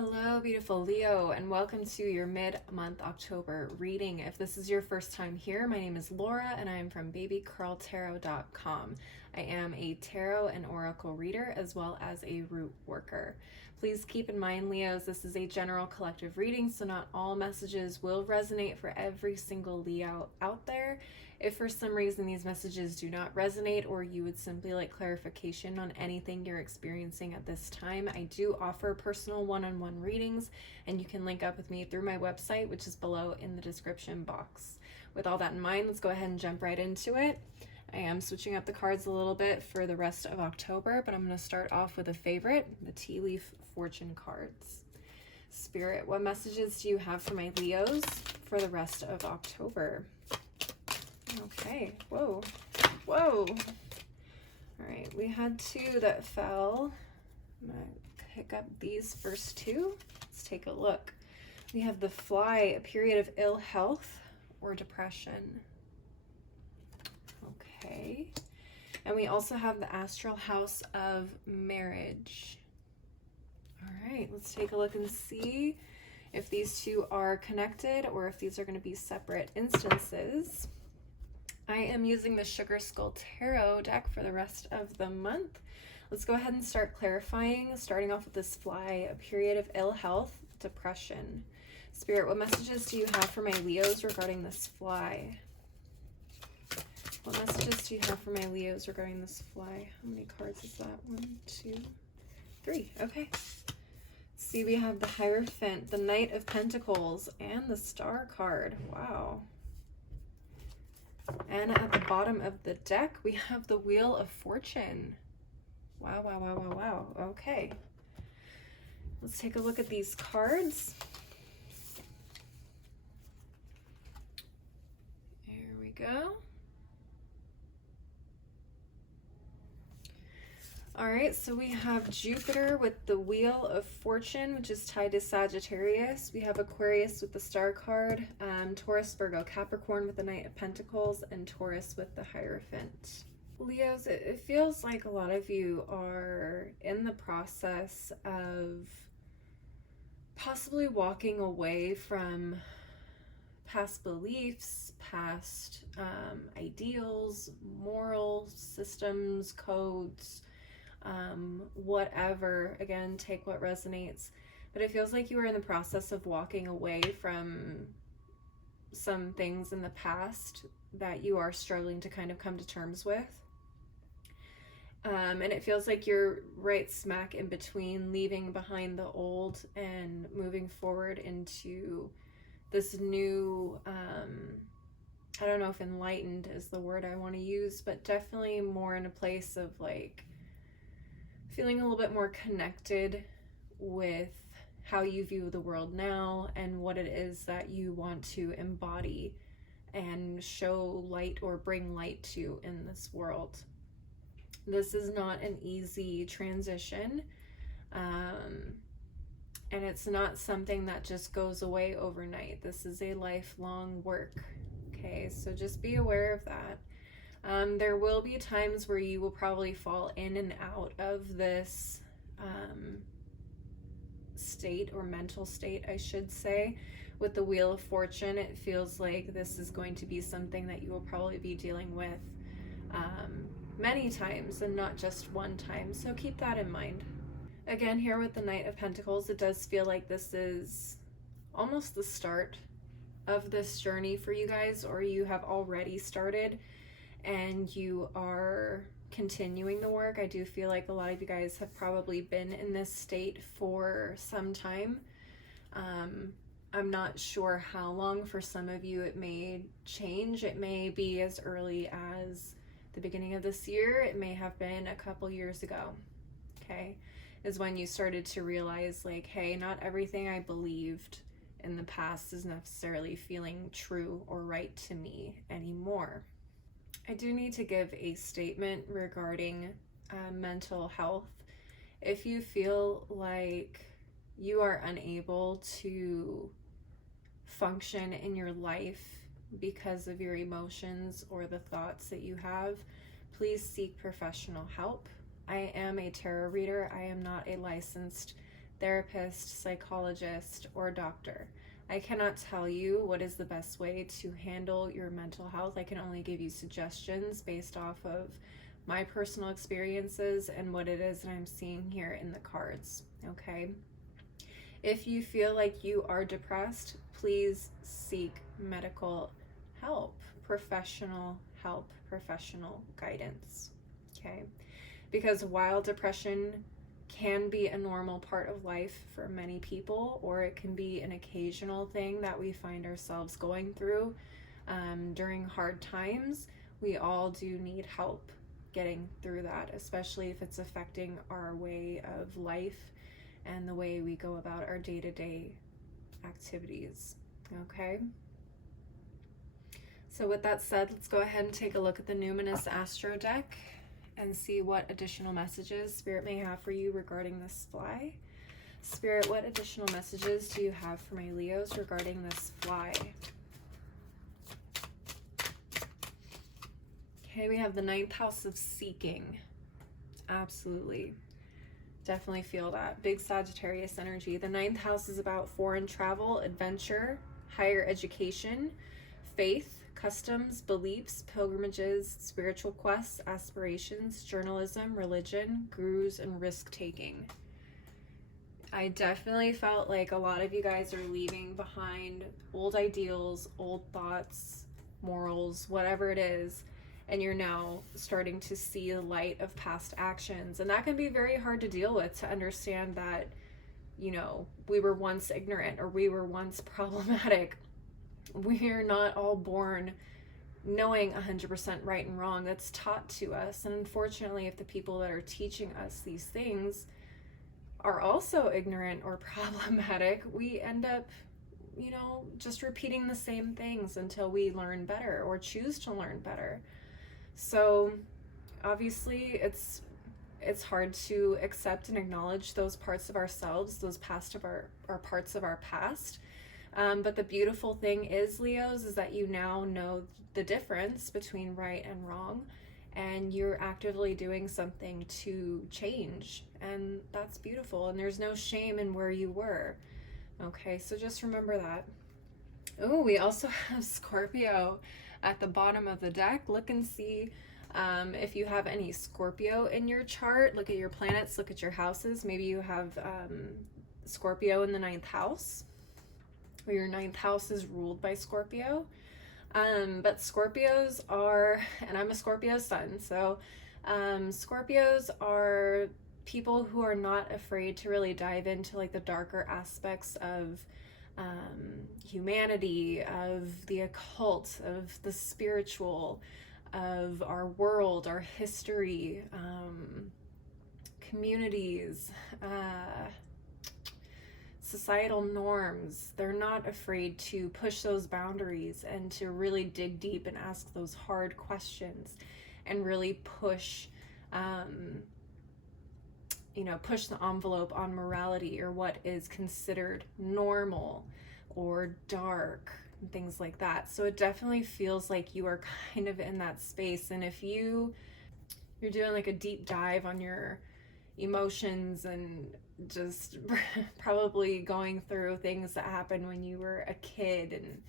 Hello, beautiful Leo, and welcome to your mid-month October reading. If this is your first time here, my name is Laura, and I am from babycurltarot.com. I am a tarot and oracle reader, as well as a root worker. Please keep in mind, Leos, this is a general collective reading, so not all messages will resonate for every single Leo out there. If for some reason these messages do not resonate, or you would simply like clarification on anything you're experiencing at this time, I do offer personal one-on-one readings, and you can link up with me through my website, which is below in the description box. With all that in mind, let's go ahead and jump right into it. I am switching up the cards a little bit for the rest of October, but I'm going to start off with a favorite, the Tea Leaf Fortune cards. Spirit, what messages do you have for my Leos for the rest of October? Okay, whoa. All right, we had two that fell. I'm gonna pick up these first two. Let's take a look. We have the Fly, a period of ill health or depression. Okay. And we also have the Astral House of Marriage. All right, let's take a look and see if these two are connected or if these are going to be separate instances. I am using the Sugar Skull Tarot deck for the rest of the month. Let's go ahead and start clarifying, starting off with this Fly, a period of ill health, depression. Spirit, what messages do you have for my Leos regarding this Fly? What messages do you have for my Leos regarding this Fly? How many cards is that? 1, 2, 3. Okay. See, we have the Hierophant, the Knight of Pentacles, and the Star card. Wow. And at the bottom of the deck, we have the Wheel of Fortune. Wow. Okay. Let's take a look at these cards. There we go. All right, so we have Jupiter with the Wheel of Fortune, which is tied to Sagittarius. We have Aquarius with the Star card, Taurus, Virgo, Capricorn with the Knight of Pentacles, and Taurus with the Hierophant. Leos, it feels like a lot of you are in the process of possibly walking away from past beliefs, past ideals, moral systems, codes, whatever. Again, take what resonates, but it feels like you are in the process of walking away from some things in the past that you are struggling to kind of come to terms with, and it feels like you're right smack in between leaving behind the old and moving forward into this new, I don't know if enlightened is the word I want to use, but definitely more in a place of like feeling a little bit more connected with how you view the world now and what it is that you want to embody and show light or bring light to in this world. This is not an easy transition, and it's not something that just goes away overnight. This is a lifelong work, okay? So just be aware of that. There will be times where you will probably fall in and out of this state, or mental state, I should say. With the Wheel of Fortune, it feels like this is going to be something that you will probably be dealing with many times and not just one time. So keep that in mind. Again, here with the Knight of Pentacles, it does feel like this is almost the start of this journey for you guys, or you have already started and you are continuing the work. I do feel like a lot of you guys have probably been in this state for some time. I'm not sure how long. For some of you, it may change. It may be as early as the beginning of this year. It may have been a couple years ago, okay, is when you started to realize like, hey, not everything I believed in the past is necessarily feeling true or right to me anymore. I do need to give a statement regarding mental health. If you feel like you are unable to function in your life because of your emotions or the thoughts that you have, please seek professional help. I am a tarot reader. I am not a licensed therapist, psychologist, or doctor. I cannot tell you what is the best way to handle your mental health. I can only give you suggestions based off of my personal experiences and what it is that I'm seeing here in the cards, okay? If you feel like you are depressed, please seek medical help, professional help, professional guidance, okay? Because while depression can be a normal part of life for many people, or it can be an occasional thing that we find ourselves going through during hard times, we all do need help getting through that, especially if it's affecting our way of life and the way we go about our day-to-day activities, okay? So with that said, let's go ahead and take a look at the Numinous Astro deck and see what additional messages Spirit may have for you regarding this fly. Spirit, what additional messages do you have for my Leos regarding this fly? Okay, we have the 9th house of seeking. Absolutely. Definitely feel that. Big Sagittarius energy. The 9th house is about foreign travel, adventure, higher education, faith, customs, beliefs, pilgrimages, spiritual quests, aspirations, journalism, religion, gurus, and risk-taking. I definitely felt like a lot of you guys are leaving behind old ideals, old thoughts, morals, whatever it is, and you're now starting to see the light of past actions. And that can be very hard to deal with, to understand that, you know, we were once ignorant or we were once problematic. We're not all born knowing 100% right and wrong. That's taught to us. And unfortunately, if the people that are teaching us these things are also ignorant or problematic, we end up, you know, just repeating the same things until we learn better or choose to learn better. So obviously it's hard to accept and acknowledge those parts of ourselves, those parts of our past. But the beautiful thing is, Leos, is that you now know the difference between right and wrong, and you're actively doing something to change, and that's beautiful, and there's no shame in where you were. Okay, so just remember that. Oh, we also have Scorpio at the bottom of the deck. Look and see if you have any Scorpio in your chart. Look at your planets, look at your houses. Maybe you have Scorpio in the 9th house, or your 9th house is ruled by Scorpio. But Scorpios are, and I'm a Scorpio sun, so Scorpios are people who are not afraid to really dive into like the darker aspects of humanity, of the occult, of the spiritual, of our world, our history, communities, societal norms. They're not afraid to push those boundaries and to really dig deep and ask those hard questions and really push, push the envelope on morality or what is considered normal or dark and things like that. So it definitely feels like you are kind of in that space. And if you're doing like a deep dive on your emotions and just probably going through things that happened when you were a kid, and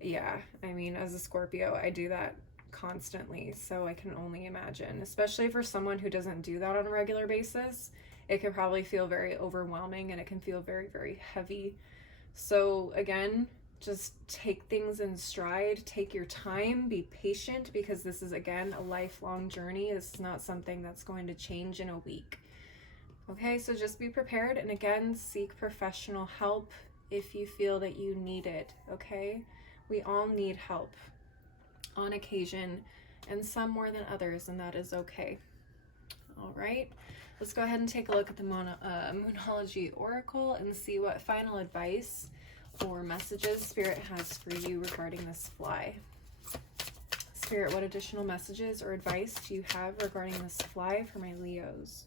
yeah, I mean, as a Scorpio, I do that constantly, so I can only imagine, especially for someone who doesn't do that on a regular basis, it can probably feel very overwhelming and it can feel very, very heavy. So again, just take things in stride, take your time, be patient, because this is, again, a lifelong journey. This is not something that's going to change in a week. Okay, so just be prepared, and again, seek professional help if you feel that you need it, okay? We all need help on occasion, and some more than others, and that is okay. All right, let's go ahead and take a look at the Moonology Oracle and see what final advice or messages Spirit has for you regarding this fly. Spirit, what additional messages or advice do you have regarding this fly for my Leos?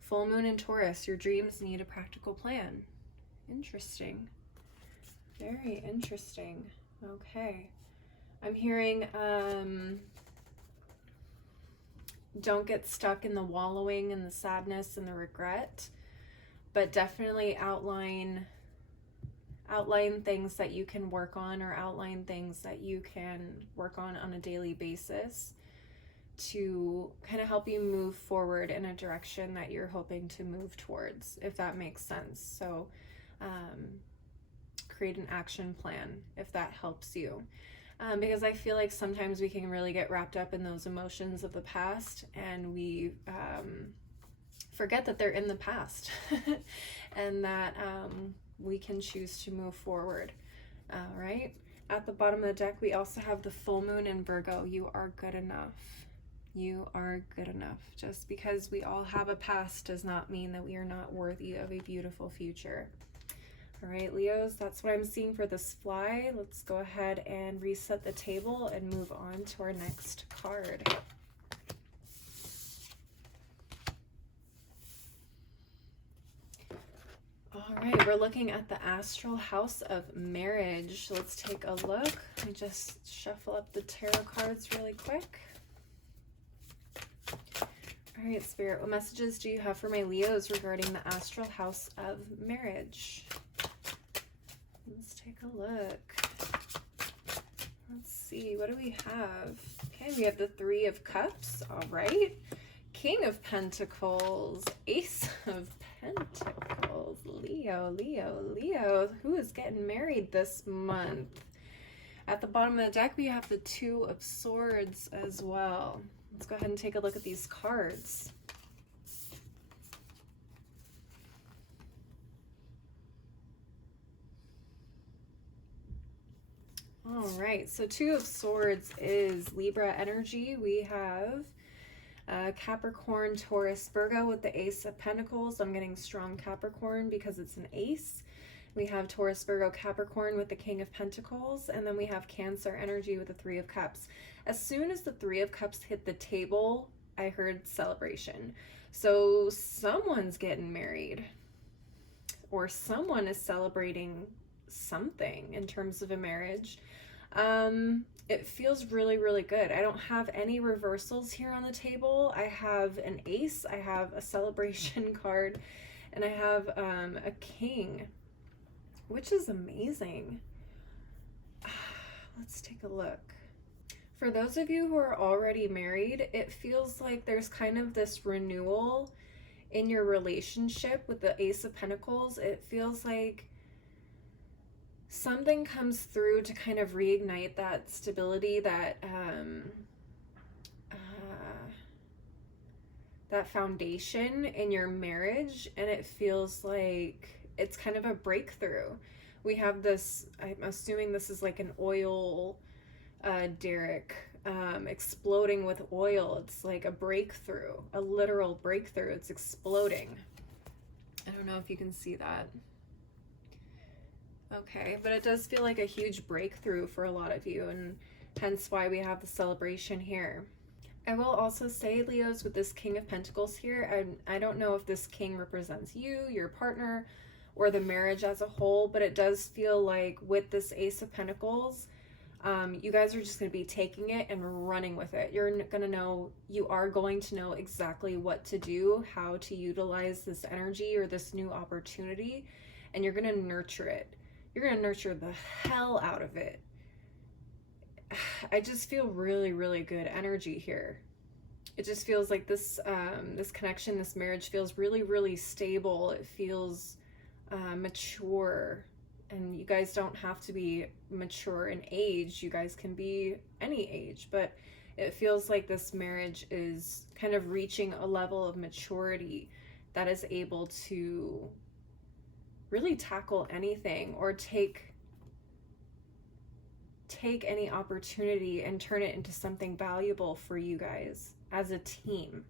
Full moon in Taurus, your dreams need a practical plan. Interesting. Very interesting. Okay. I'm hearing don't get stuck in the wallowing and the sadness and the regret. but definitely outline things that you can work on, or outline things that you can work on a daily basis to kind of help you move forward in a direction that you're hoping to move towards, if that makes sense. So create an action plan if that helps you. Because I feel like sometimes we can really get wrapped up in those emotions of the past, and we forget that they're in the past and that we can choose to move forward. All right. At the bottom of the deck, we also have the full moon in Virgo. You are good enough. You are good enough. Just because we all have a past does not mean that we are not worthy of a beautiful future. All right, Leos, that's what I'm seeing for this fly. Let's go ahead and reset the table and move on to our next card. All right, we're looking at the astral house of marriage. Let's take a look. Let me just shuffle up the tarot cards really quick. All right, Spirit, what messages do you have for my Leos regarding the astral house of marriage? Let's take a look. Let's see, what do we have? Okay, we have the Three of Cups. All right. King of Pentacles, Ace of Pentacles, Leo, Leo, Leo. Who is getting married this month? At the bottom of the deck, we have the Two of Swords as well. Let's go ahead and take a look at these cards. All right, so Two of Swords is Libra energy. We have Capricorn, Taurus, Virgo with the Ace of Pentacles. I'm getting strong Capricorn because it's an ace. We have Taurus, Virgo, Capricorn with the King of Pentacles. And then we have Cancer energy with the Three of Cups. As soon as the Three of Cups hit the table, I heard celebration. So someone's getting married, or someone is celebrating something in terms of a marriage. It feels really, really good. I don't have any reversals here on the table. I have an ace, I have a celebration card, and I have a king, which is amazing. Let's take a look. For those of you who are already married, it feels like there's kind of this renewal in your relationship with the Ace of Pentacles. It feels like something comes through to kind of reignite that stability, that that foundation in your marriage, and it feels like it's kind of a breakthrough. We have this, I'm assuming this is like an oil derrick exploding with oil. It's like a breakthrough, a literal breakthrough. It's exploding. I don't know if you can see that. Okay, but it does feel like a huge breakthrough for a lot of you, and hence why we have the celebration here. I will also say, Leos, with this King of Pentacles here, I don't know if this king represents you, your partner, or the marriage as a whole, but it does feel like with this Ace of Pentacles, you guys are just going to be taking it and running with it. You are going to know exactly what to do, how to utilize this energy or this new opportunity, and you're going to nurture it. You're going to nurture the hell out of it. I just feel really, really good energy here. It just feels like this this connection, this marriage feels really, really stable. It feels mature, and you guys don't have to be mature in age. You guys can be any age, but it feels like this marriage is kind of reaching a level of maturity that is able to really tackle anything, or take any opportunity and turn it into something valuable for you guys as a team.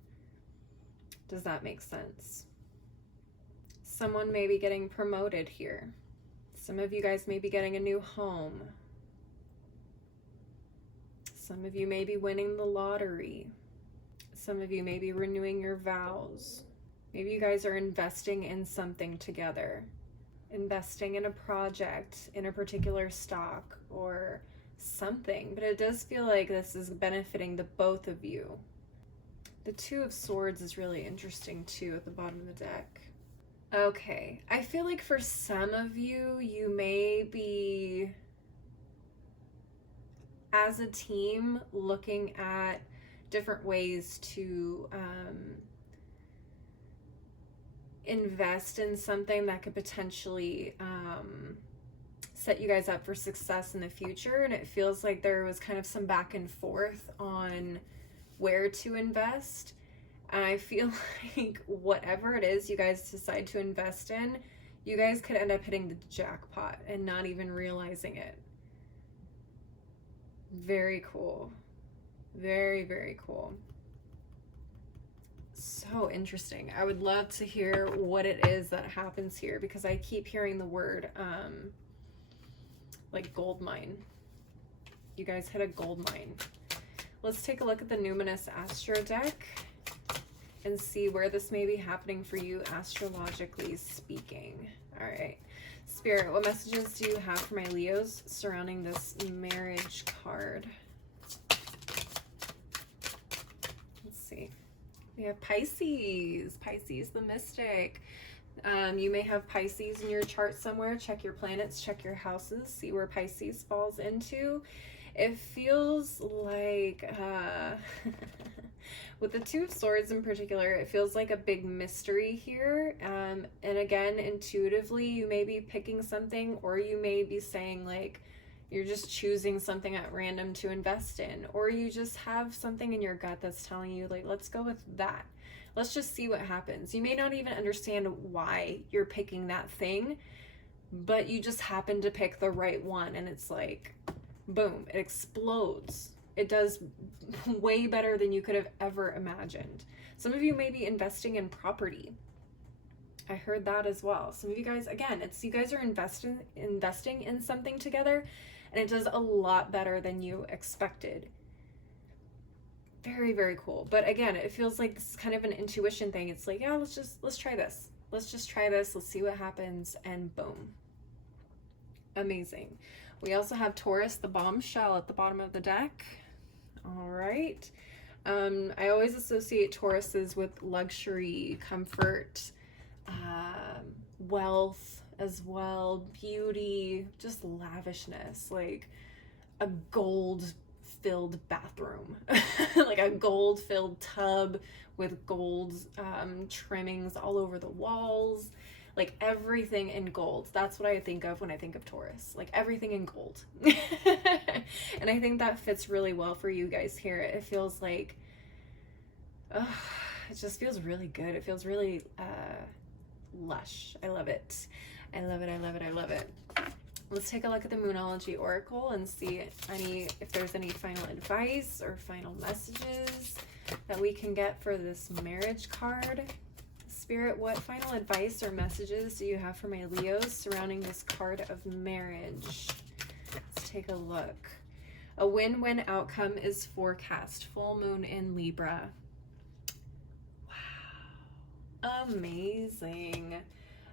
Does that make sense? Someone may be getting promoted here. Some of you guys may be getting a new home. Some of you may be winning the lottery. Some of you may be renewing your vows. Maybe you guys are investing in something together. Investing in a project, in a particular stock or something, but it does feel like this is benefiting the both of you. The Two of Swords is really interesting too at the bottom of the deck. Okay, I feel like for some of you, you may be, as a team, looking at different ways to invest in something that could potentially set you guys up for success in the future. And it feels like there was kind of some back and forth on where to invest. And I feel like whatever it is you guys decide to invest in, you guys could end up hitting the jackpot and not even realizing it. Very cool. Very, very cool. So interesting. I would love to hear what it is that happens here, because I keep hearing the word like gold mine. You guys hit a gold mine. Let's take a look at the Numinous Astro deck and see where this may be happening for you, astrologically speaking. All right. Spirit, what messages do you have for my Leos surrounding this marriage card? Let's see. We have Pisces. Pisces, the mystic. You may have Pisces in your chart somewhere. Check your planets, check your houses, see where Pisces falls into. It feels like, with the Two of Swords in particular, it feels like a big mystery here. And again, intuitively, you may be picking something, or you may be saying like, you're just choosing something at random to invest in, or you just have something in your gut that's telling you like, let's go with that. Let's just see what happens. You may not even understand why you're picking that thing, but you just happen to pick the right one, and it's like, boom, it explodes. It does way better than you could have ever imagined. Some of you may be investing in property. I heard that as well. Some of you guys, again, it's you guys are investing in something together, and it does a lot better than you expected. Very, very cool. But again, it feels like this is kind of an intuition thing. It's like, yeah, let's try this. Let's just try this. Let's see what happens. And boom. Amazing. We also have Taurus, the bombshell, at the bottom of the deck. All right. I always associate Tauruses with luxury, comfort, wealth as well, beauty, just lavishness, like a gold filled bathroom, like a gold filled tub with gold trimmings all over the walls, like everything in gold. That's what I think of when I think of Taurus, like everything in gold. And I think that fits really well for you guys here. It feels like, it just feels really good. It feels really lush. I love it. I love it. I love it. I love it. Let's take a look at the Moonology Oracle and see if there's any final advice or final messages that we can get for this marriage card. Spirit, what final advice or messages do you have for my Leos surrounding this card of marriage? Let's take a look. A win-win outcome is forecast. Full moon in Libra. Wow. Amazing.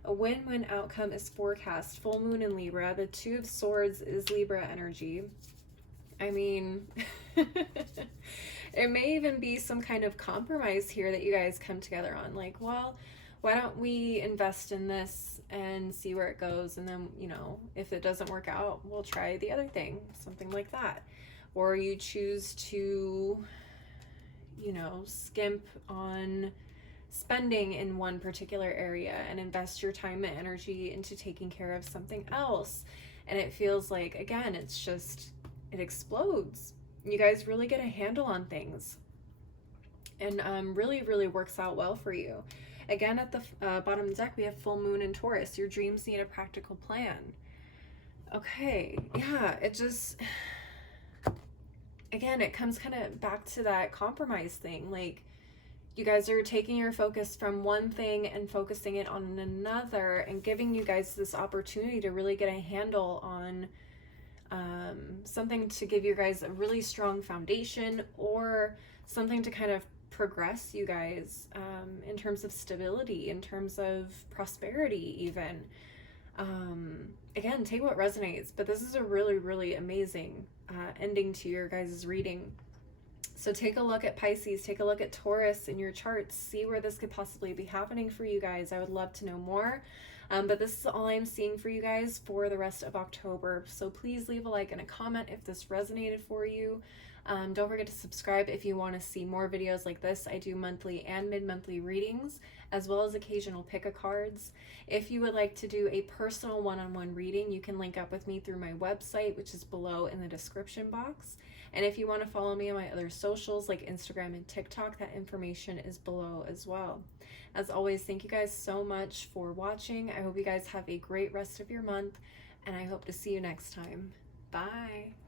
A win-win outcome is forecast. Full moon in Libra. The Two of Swords is Libra energy. I mean, it may even be some kind of compromise here that you guys come together on. Like, well, why don't we invest in this and see where it goes? And then, you know, if it doesn't work out, we'll try the other thing, something like that. Or you choose to, you know, skimp on spending in one particular area and invest your time and energy into taking care of something else. And it feels like, again, it's just, it explodes. You guys really get a handle on things, and really, really works out well for you. Again, at the bottom of the deck, we have full moon in Taurus. Your dreams need a practical plan. Okay, yeah, it just, again, it comes kind of back to that compromise thing. Like, you guys are taking your focus from one thing and focusing it on another, and giving you guys this opportunity to really get a handle on something to give you guys a really strong foundation, or something to kind of progress you guys in terms of stability, in terms of prosperity even. Again, take what resonates, but this is a really, really amazing ending to your guys' reading. So take a look at Pisces, take a look at Taurus in your charts, see where this could possibly be happening for you guys. I would love to know more. But this is all I'm seeing for you guys for the rest of October. So please leave a like and a comment if this resonated for you. Don't forget to subscribe if you want to see more videos like this. I do monthly and mid-monthly readings, as well as occasional pick-a-cards. If you would like to do a personal one-on-one reading, you can link up with me through my website, which is below in the description box. And if you want to follow me on my other socials like Instagram and TikTok, that information is below as well. As always, thank you guys so much for watching. I hope you guys have a great rest of your month, and I hope to see you next time. Bye.